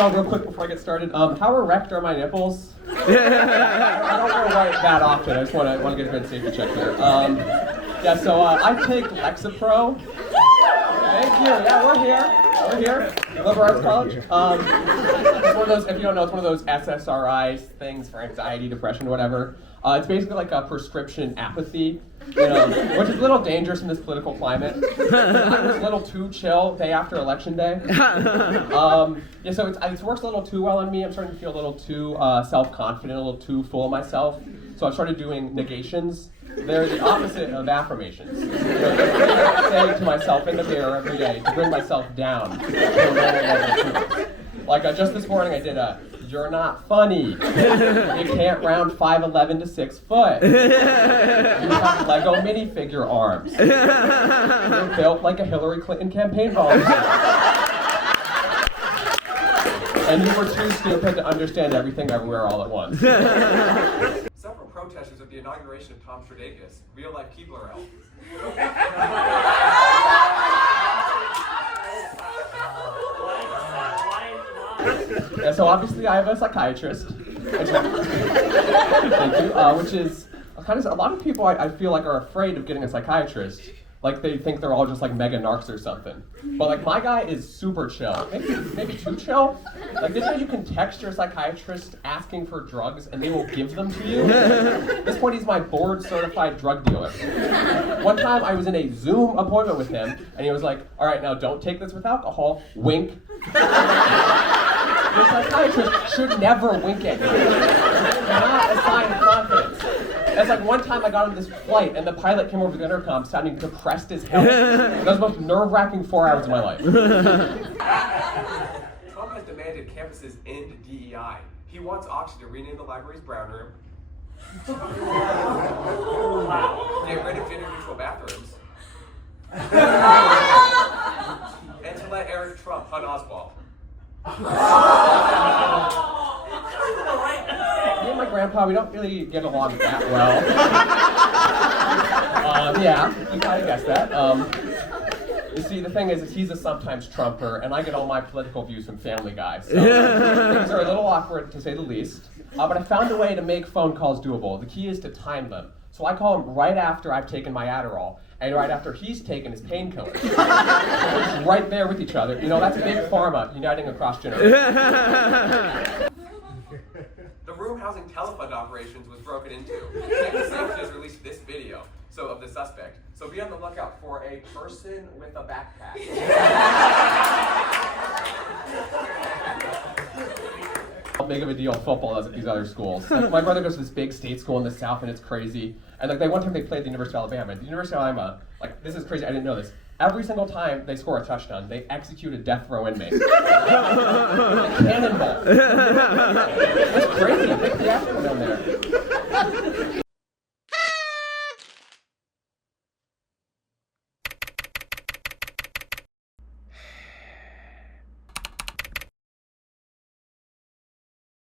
y'all real quick before I get started. How erect are my nipples? I don't wear white that often. I just want to get a good safety check there. Yeah, so I take Lexapro. Thank you. Yeah, we're here. Liberal Arts College. It's one of those, if you don't know, it's one of those SSRI things for anxiety, depression, whatever. It's basically like a prescription apathy, which is a little dangerous in this political climate. I was a little too chill day after election day. Yeah, so it works a little too well on me. I'm starting to feel a little too self-confident, a little too full of myself. So I've started doing negations. They're the opposite of affirmations. Saying to myself in the mirror every day to bring myself down. Like just this morning I did you're not funny. You can't round 5'11" to 6 foot. You have Lego minifigure arms. You're built like a Hillary Clinton campaign volunteer. And you were too stupid to understand everything everywhere all at once. Several protesters at the inauguration of Tom Stradakis, real-life Keebler elf. And so obviously I have a psychiatrist, thank you, which is kind of, a lot of people I feel like are afraid of getting a psychiatrist. Like they think they're all just like mega narcs or something. But like my guy is super chill, maybe too chill. Like this way you can text your psychiatrist asking for drugs and they will give them to you. At this point he's my board certified drug dealer. One time I was in a Zoom appointment with him and he was like, all right, now don't take this with alcohol, wink. Your psychiatrist should never wink at you. It's not a sign of confidence. It's like one time I got on this flight and the pilot came over the intercom sounding depressed as hell. That was the most nerve-wracking 4 hours of my life. Trump has demanded campuses end DEI. He wants Oxford to rename the library's brown room. Get rid of gender-neutral bathrooms. And to let Eric Trump hunt Oswald. Me and my grandpa, we don't really get along that well. Yeah, you kind of guessed that. You see, the thing is he's a sometimes Trumper, and I get all my political views from Family Guy. So things are a little awkward, to say the least. But I found a way to make phone calls doable. The key is to time them. So I call him right after I've taken my Adderall, and right after he's taken his painkillers. So we're just right there with each other. That's big pharma, uniting across generations. The room housing telefund operations was broken into. Campus Safety has released this video of the suspect. So be on the lookout for a person with a backpack. How big of a deal football is at these other schools. Like, my brother goes to this big state school in the South and it's crazy. And like one time they played the University of Alabama. The University of Alabama, like this is crazy, I didn't know this. Every single time they score a touchdown, they execute a death row inmate. Cannonball. It's crazy. Big theatrical down there.